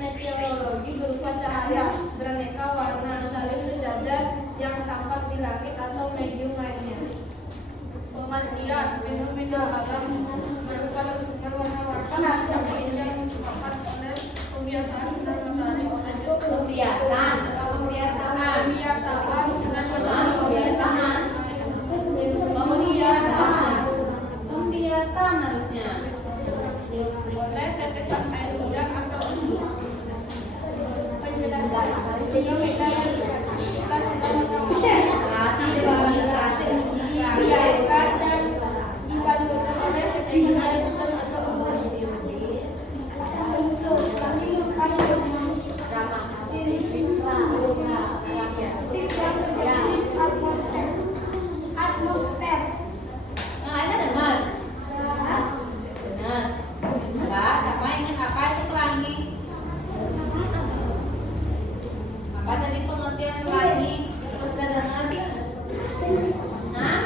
meteorologi berupa cahaya beraneka warna saling sejajar yang tampak di langit atau medium lainnya. Pengertian fenomena alam berupa berwarna-warni yang disebabkan oleh pembiasaan sinar matahari oleh Pembiasaan atau pembiasaan? Pembiasaan harusnya. oleh tetesan air hujan atau penjelasan fenomena yang kita sudah dan dibantukan oleh tetesan air hujan atau Atmosfer. Yang lainnya dengar? Dengar. Enggak, siapa ingin apa itu pelangi? Apa tadi pengertian pelangi? Terus sudah dengar? Hah?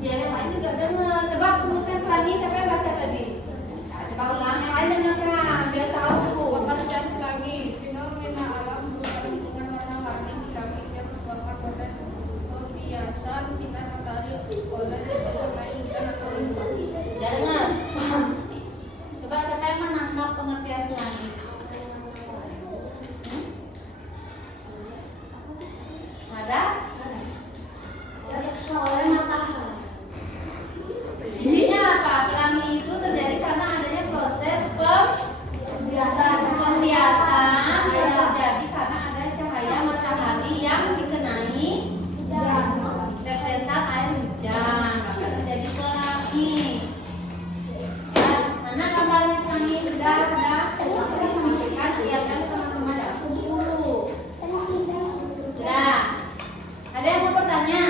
Ya, yang lain juga dengar. Coba pengertian pelangi siapa yang baca tadi? Nah, coba ulang yang lain dengarkan, biar tahu. pengertian pelangi fenomena alam berupa lingkungan warna-warni di langit yang disebabkan oleh pembiasan sinar matahari oleh tetesan air hujan atau embun. Sudah dengar? Coba siapa yang menangkap pengertian pelangi? Ada? Oleh matahari. Intinya apa? Pelangi itu terjadi karena adanya proses pembiasan yang terjadi karena ada cahaya matahari yang dikenai tetesan air hujan, maka terjadi pelangi. Ya, mana gambarnya pelangi? Sudah? Bisa sampaikan, lihatkan teman-teman dalam buku. Sudah? Ada yang mau bertanya?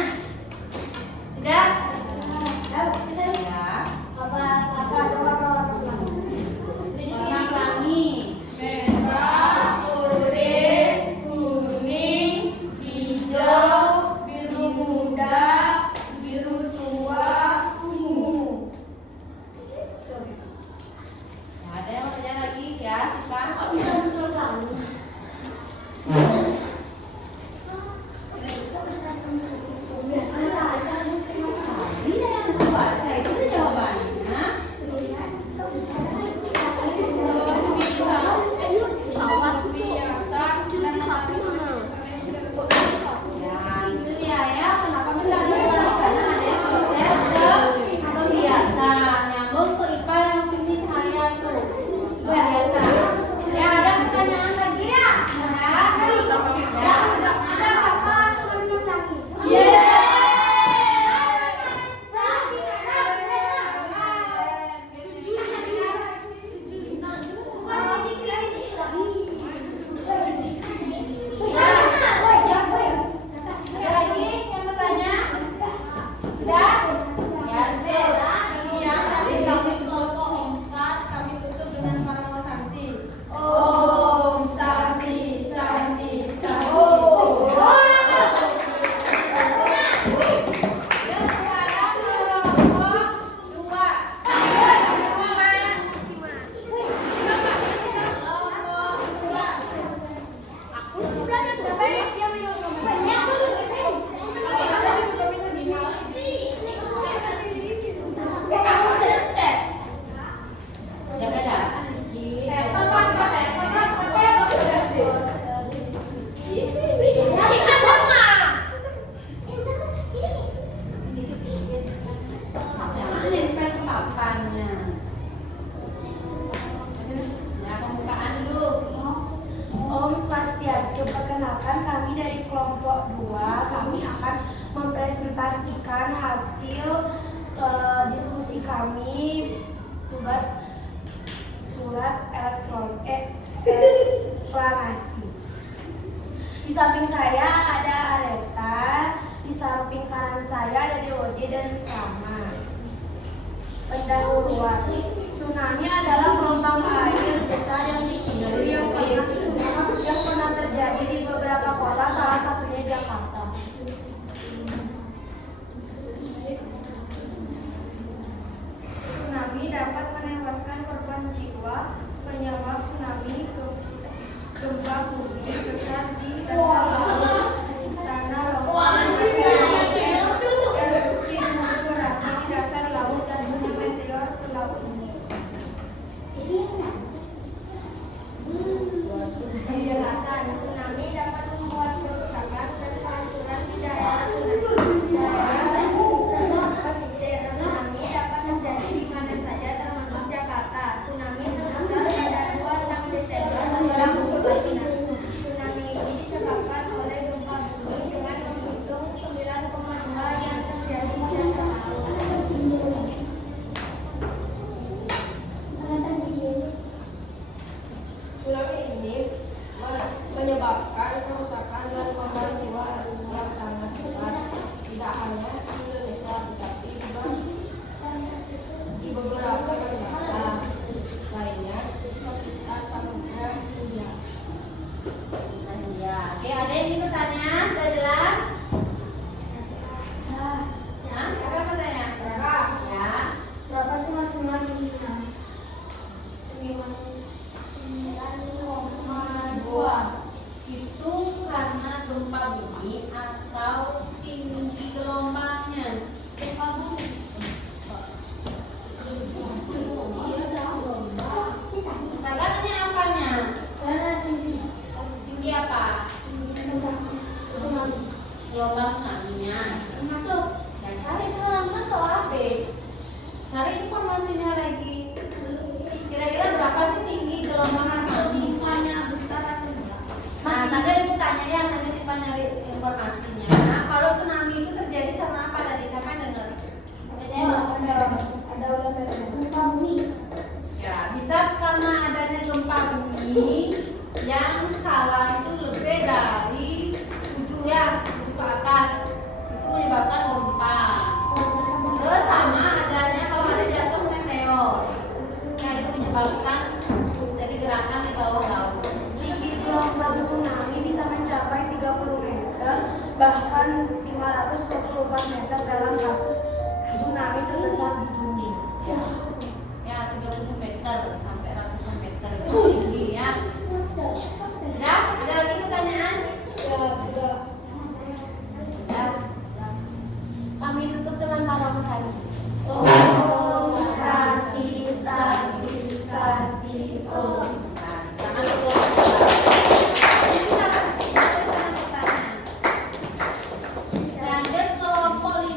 Tidak? Ya. Warna pelangi. Merah, kuning, hijau, biru muda, biru tua, ungu. Nah, ada yang mau tanya lagi ya, Sipan? Bisa muncul pelangi. Ini yang baca itu jawabannya. Ya, itu dia ya. Kenapa bisa ada karena ada proses pembiasan. Nyambung ke IPA yang ini cahaya itu. Pembiasan. Ya, ada pertanyaan lagi ya? Ada? Ya. Ada apa? Ada lagi yang bertanya? Sudah? Ya, Sekian dari kami kelompok 4, kami tutup dengan para Santi. Om Santi Santi Om. Ya, sekarang kelompok 2. Jaga-jaga lagi. Jangan nempel ke papannya. Ya, pembukaan dulu. Om Swastiastu, perkenalkan kami dari kelompok 2. Kami akan mempresentasikan hasil diskusi kami tugas surat eksplanasi. Di samping saya ada Areta, di samping kanan saya ada Deode dan Rama. Pendahuluan. Tsunami adalah gelombang air besar yang tinggi yang pernah terjadi di beberapa kota, salah satunya Jakarta. Tsunami dapat menewaskan korban jiwa. Penyebab tsunami Penjelasan, tsunami dapat membuat kerusakan dan kehancuran di daerah pesisir. Tsunami dapat terjadi di mana saja termasuk Jakarta. Tsunami terbesar pada 26 Desember 2009. Tsunami ini disebabkan oleh gempa bumi dengan menghitung 9,2 yang terjadi pada tahun. Tsunami ini menyebabkan kerusakan dan korban jiwa yang sangat besar, tidak hanya di Indonesia tetapi di beberapa negara lainnya di sekitar Samudra Hindia. Ya, oke, ada yang ingin bertanya? Sudah jelas? Hah? Siapa yang bertanya? Ya. Berapa sih maksimal tingginya? 9,2. Itu karena gempa bumi atau tinggi gelombangnya? Gempa bumi. Iya, gelombang. Katanya apanya? Tinggi apa? Gelombang tsunami-nya. Masuk. Dan cari sekarang kan tahu AB. Cari informasinya lagi. Kira-kira berapa sih tinggi gelombang tsunami? Bunganya besar atau enggak? Nah, sampai ibu tanya ya, sampai simpan dari informasinya. Nah, kalau tsunami itu terjadi karena apa tadi? Siapa yang dengar? Ada udah gempa bumi. Ya, bisa karena adanya gempa bumi yang skala itu lebih dari 7 ya, 7 ke atas. Itu menyebabkan gempa. Terus sama adanya kalau ada jatuh meteor. Nah, itu menyebabkan jadi gerakan di bawah laut. Tinggi gelombang tsunami bisa mencapai 30 meter, bahkan 524 meter dalam kasus tsunami terbesar di dunia. Ya, 30 meter sampai ratusan meter itu tinggi ya. Sudah? Ada lagi pertanyaan? Tidak. Sudah. Kami tutup dengan para pesan. Oh, Sakti, sakti, sakti, oh. Nah, jangan lupa. Ini sana pertanyaan. Lanjut kelompok 5.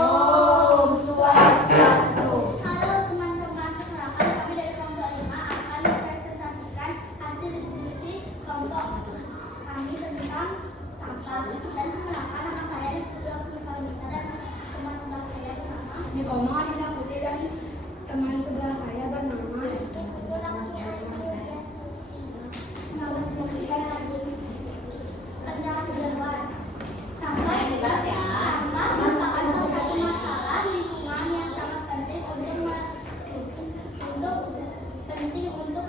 Om Swastiastu. Halo teman-teman, perkenalkan kami dari kelompok 5 akan mempresentasikan hasil diskusi kelompok kami tentang sampah dan perkenalkan nama saya Putra Sulfanita dan teman sebelah saya bernama Nikomo Adinda Putri dan teman sebelah saya bernama Selamat menyaksikan tentang sejarawan sampah. Yang jelas ya. Sampah merupakan satu masalah lingkungan yang sangat penting untuk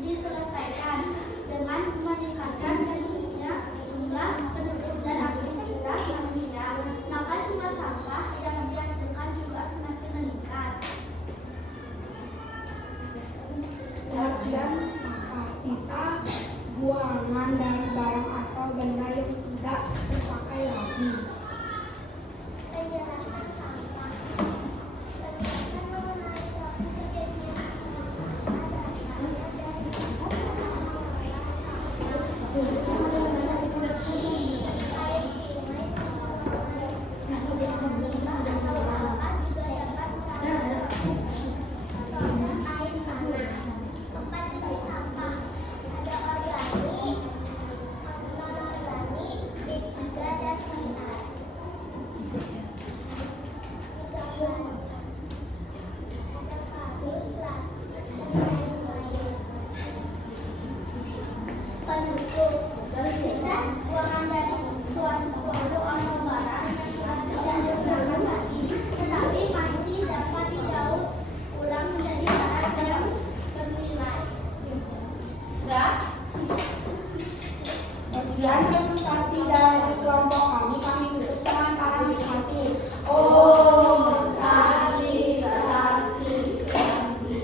diselesaikan dengan meningkatkan reduksinya jumlah penduduk dan aktivitas manusia. Maka jumlah sampah yang dihasilkan juga semakin meningkat. Pengertian sampah sisa buangan dari barang atau benda yang tidak terpakai lagi. Penjelasan sampah. Penjelasan mengenai proses terjadinya sampah dari air sungai masyarakat juga dapat contohnya air tanah. 4 jenis sampah. Ada organik, non-organik, B3 dan finite. Ada kardus, plastik, dan lain-lain. Penduduk bisa buangan dari suatu produk atau barang yang tidak digunakan lagi, tetapi masih dapat didaur ulang menjadi barang yang bernilai. Sudah? Sekian presentasi dari kelompok kami tutup dengan para penikmati. Om Santi Santi Santi.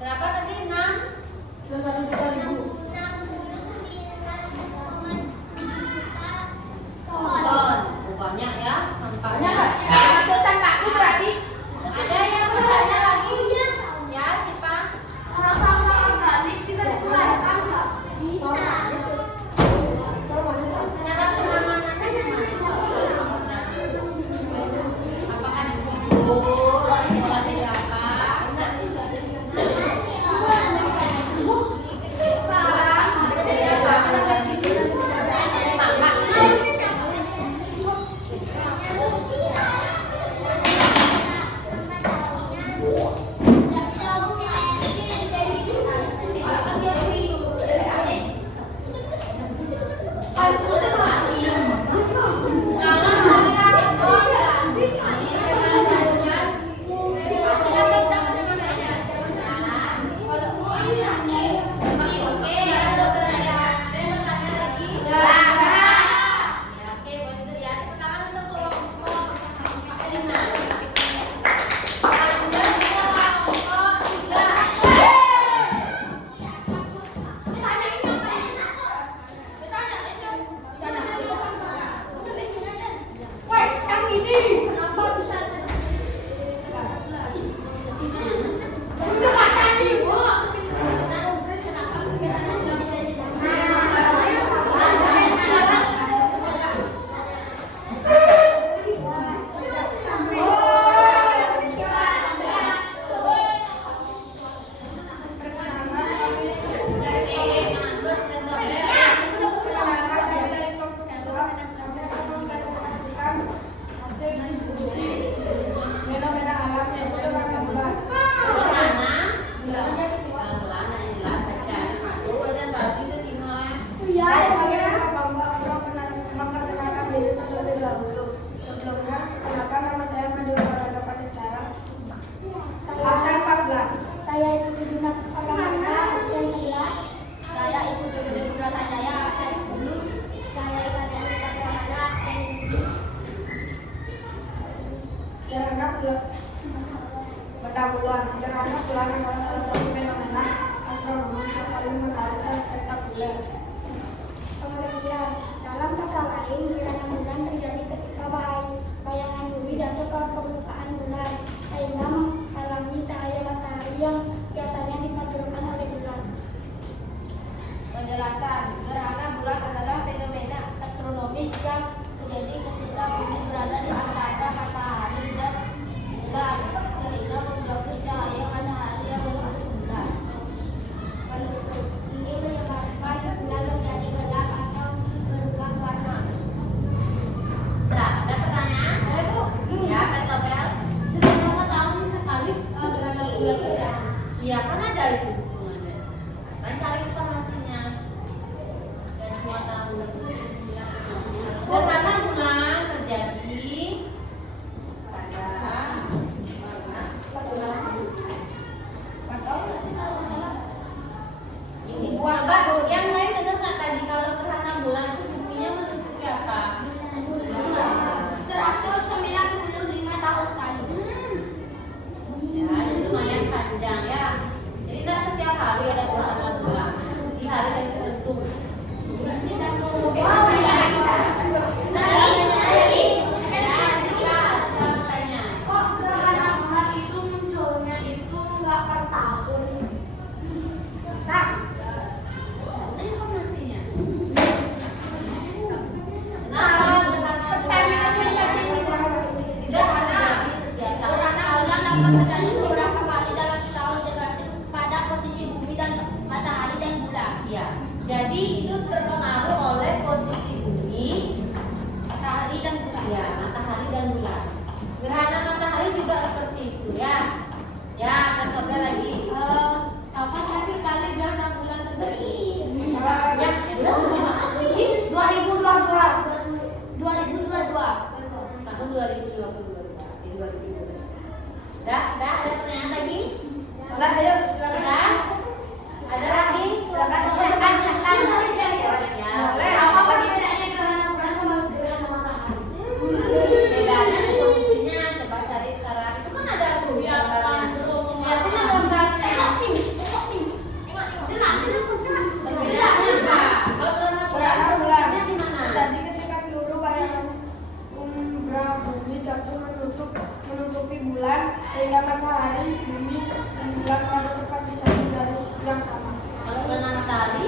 Berapa tadi? 6? Ton. Banyak ya sampahnya. Ada yang bertanya lagi? Ya, Sipa. Cara pengamanannya gimana? Apakah dikubur? Atau apa? Pendahuluan gerhana bulan adalah salah satu fenomena astronomi yang paling menarik dan spektakuler. Pengertian dalam kata lain, gerhana bulan terjadi ketika bayangan bumi jatuh ke permukaan bulan sehingga menghalangi cahaya matahari yang biasanya dipantulkan oleh bulan. Penjelasan, gerhana bulan adalah fenomena astronomis yang terjadi ketika bumi berada di antara matahari dan bulan sehingga memblokir cahaya matahari yang menuju bulan. Penutup, ini menyebabkan bulan menjadi gelap atau berubah warna. Nah, ada pertanyaan? Saya Bu. Ya, Christopher. Sudah berapa tahun sekali gerhana bulan ada? Iya, kan ada itu hitungannya. Kan cari informasinya. Dan semua tahun. Gerhana bulan terjadi Coba yang lain dengar nggak tadi kalau gerhana bulan itu bukunya menutupi apa? 195 tahun sekali. Ya, jadi lumayan panjang ya. Jadi nggak setiap dapat terjadi beberapa kali dalam setahun tergantung pada posisi bumi dan matahari dan bulan. Ya, jadi itu terpengaruh oleh posisi bumi, Matahari dan bulan. ya matahari dan bulan. Gerhana matahari juga seperti itu ya. Ya, besoknya lagi. Apa terakhir kali gerhana bulan terjadi? Ya, 2022. tahun 2022. Di 2022. Dah, ada pertanyaan lagi? Lah, ayo silakan. Dah? Ada lagi? Ya. Apa bedanya gerhana bulan sama gerhana matahari? Bedanya di posisinya, coba cari sekarang. Itu kan ada tuh gambarnya. Ya, sini gambarnya. Perbedaannya apa? Kalau gerhana bulan posisinya di mana? Jadi ketika seluruh bayangan umbra bumi jatuh menutupi bulan, sehingga matahari, bumi, dan bulan pada tepat di satu garis yang sama. Kalau gerhana matahari,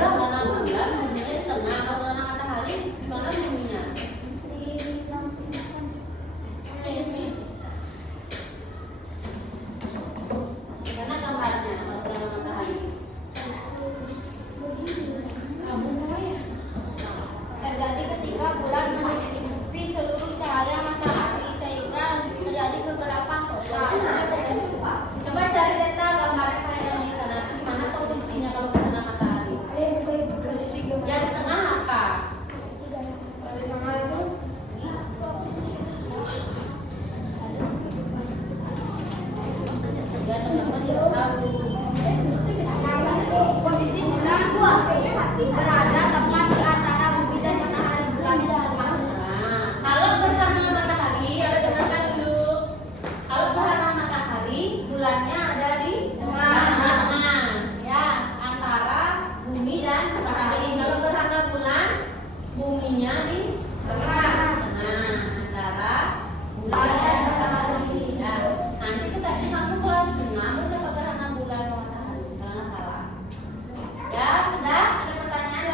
kalau gerhana bulan buminya di tengah, kalau gerhana matahari di mana buminya? Karena gambarnya kalau gerhana matahari. Terjadi ketika bulan menutupi seluruh cahaya matahari sehingga terjadi kegelapan total. Coba cari data gambarnya kayak yang di sana. Di mana posisinya kalau gerhana matahari? Posisi Ya gerhana di tengah apa? di tengah itu Ya teman-teman tidak tahu. Posisi bulan berada tepat di antara bumi dan matahari. Bulan di tengah. Nah, kalau gerhana matahari, ada dengarkan dulu. Kalau gerhana matahari, bulannya ada di tengah, ya antara bumi dan matahari. Kalau gerhana bulan, buminya di tengah, antara bulan dan matahari. Ya, nanti kita masuk kelas 6 udah gerhana bulan dan matahari, kalau nggak salah. Ya, sudah ada pertanyaan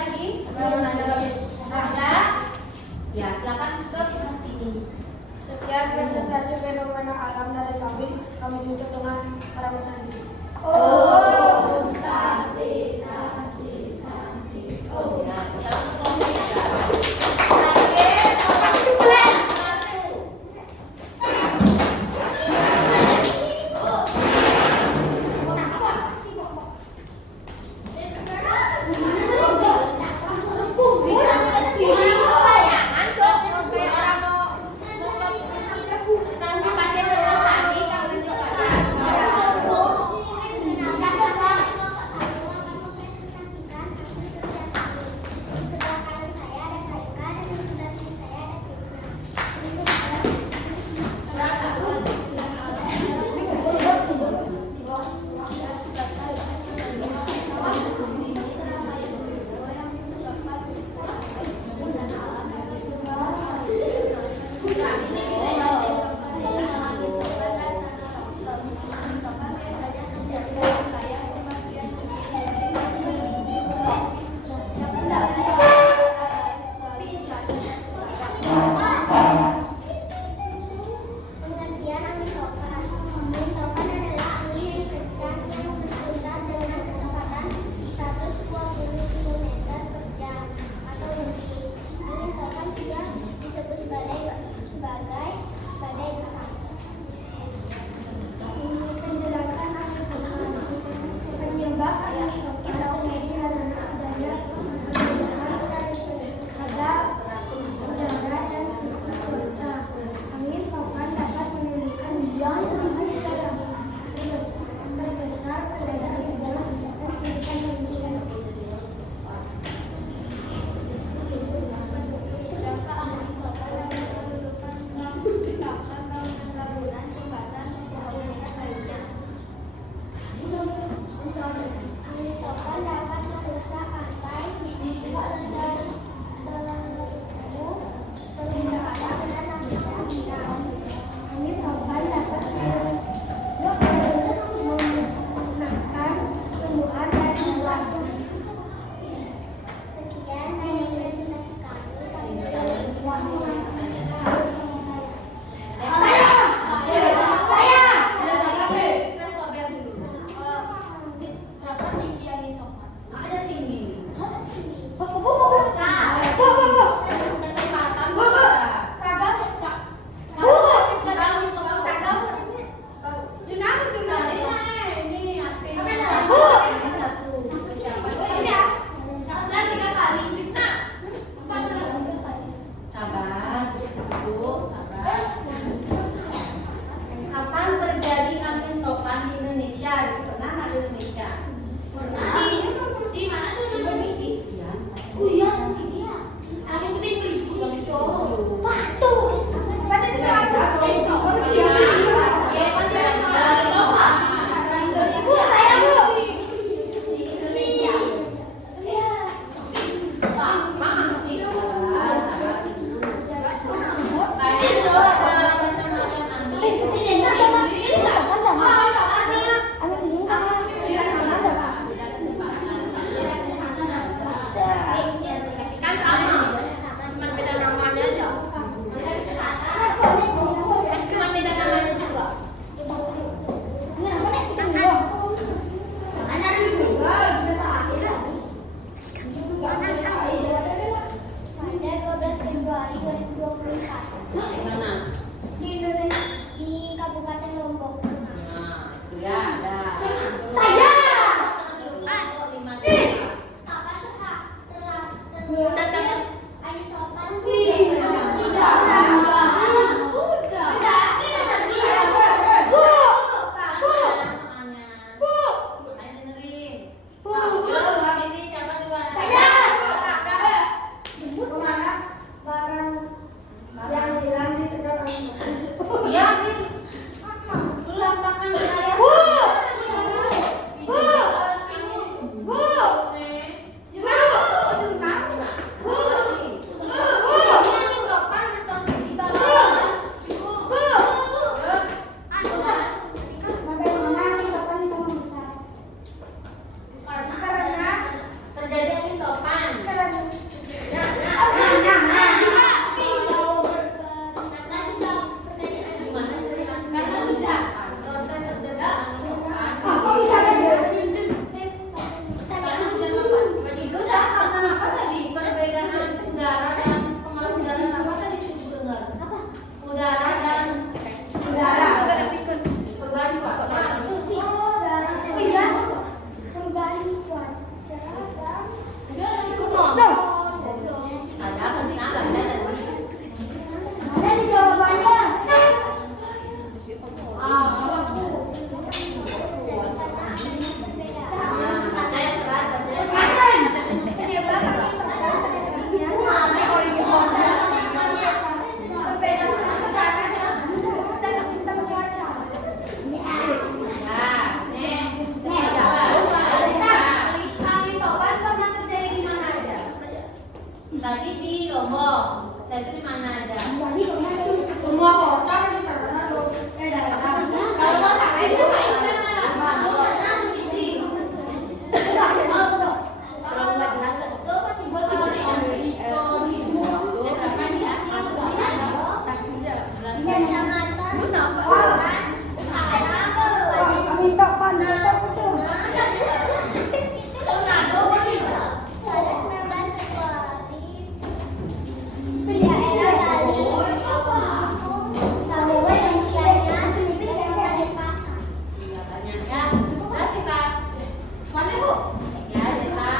Ya, Deta.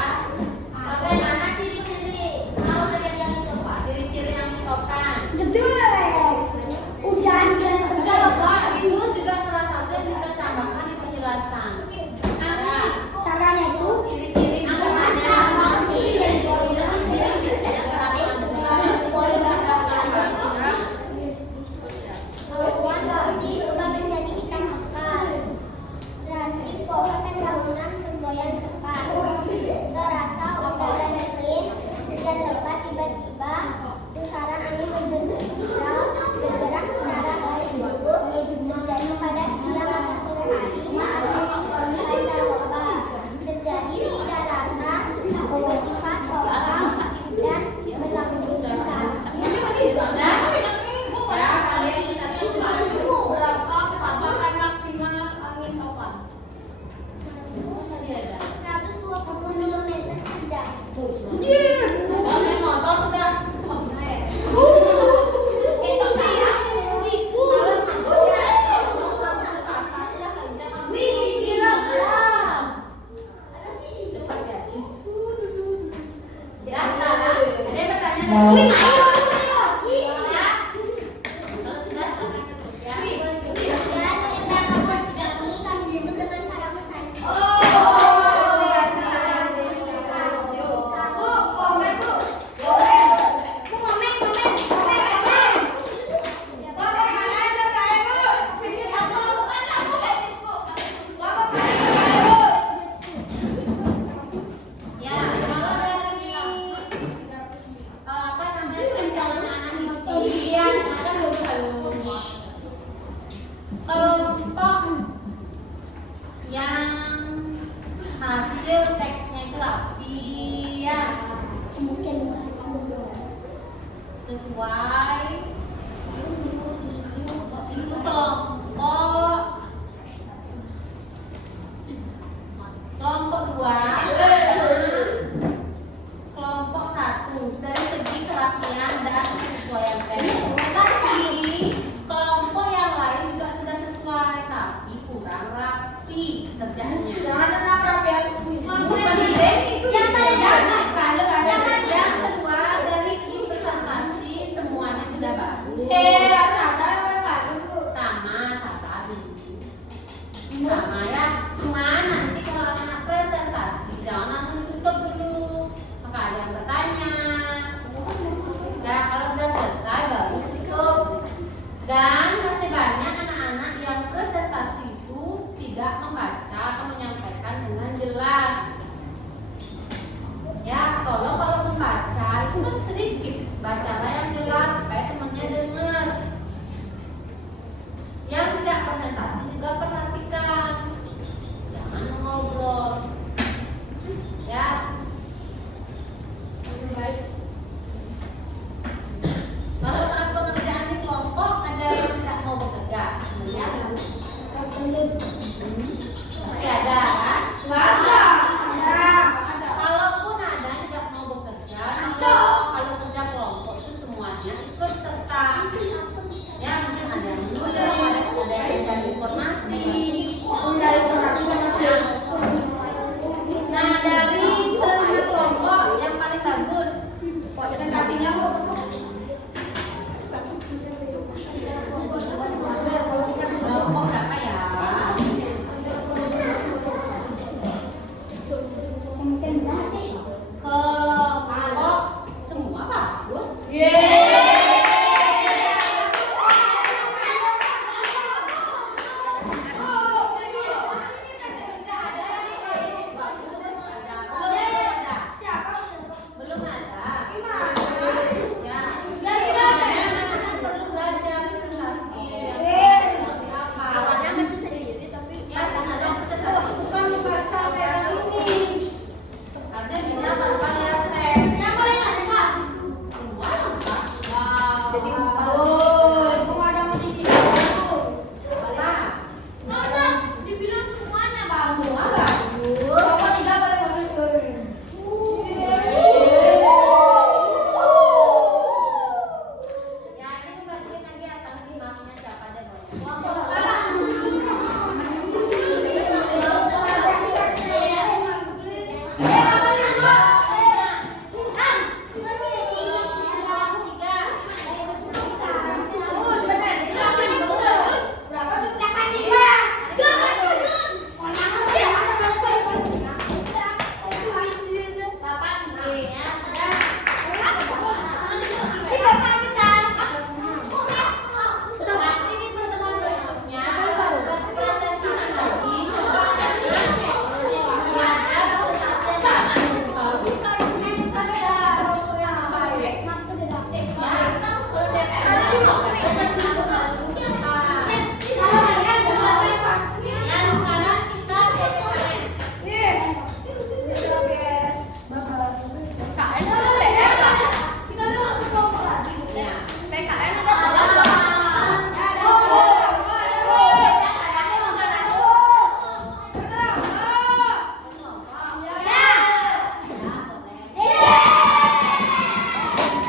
Bagaimana ciri-ciri mau yang itu Pak? Ciri-ciri yang ditopan. Hujan dan Sudah loh, Pak. Itu juga salah satu yang bisa tambahkan di penjelasan. Ya, caranya itu ciri-ciri namanya. Tumbuhan roti sudah menjadi ikan bakar. Ranting pohon dan daunan bergoyang cepat. Terasa udara dingin. Hujan lebat tiba-tiba. Pusaran angin berbentuk spiral bergerak secara garis lurus terjadi pada siang atau sore hari saat musim pancaroba. Terjadi di daratan, bersifat lokal dan berlangsung singkat. Ya, kalian bisa tulis. Berapa kecepatan maksimal angin topan? Tadi ada. 120 km per jam. Kalau naik motor udah. Itu saya. Wih, kilogram. Cepat ya. Ya, Ada yang bertanya Wih, lagi? ayo. Ya. Kalau sudah silakan tutup ya. Ya, dari pertemuan ini kami tutup dengan para pesan. Ya, kalau dari apa namanya pencalonan anak isi ya, kan belum kelompok yang hasil teksnya itu rapi ya, sesuai itu kelompok dua, kelompok satu dari segi kerapian dan kesesuaian teks. Tapi kelompok yang lain juga sudah sesuai, tapi kurang rapi kerjanya. Kemudian itu yang kedua dari segi presentasi semuanya sudah bagus. Sama ya, cuma nanti kalau anak presentasi jangan langsung tutup dulu, maka ada yang bertanya. Nah, kalau sudah selesai baru tutup. Dan masih banyak anak-anak yang presentasi itu tidak membaca atau menyampaikan dengan jelas. Ya, tolong kalau membaca itu kan sedikit, bacalah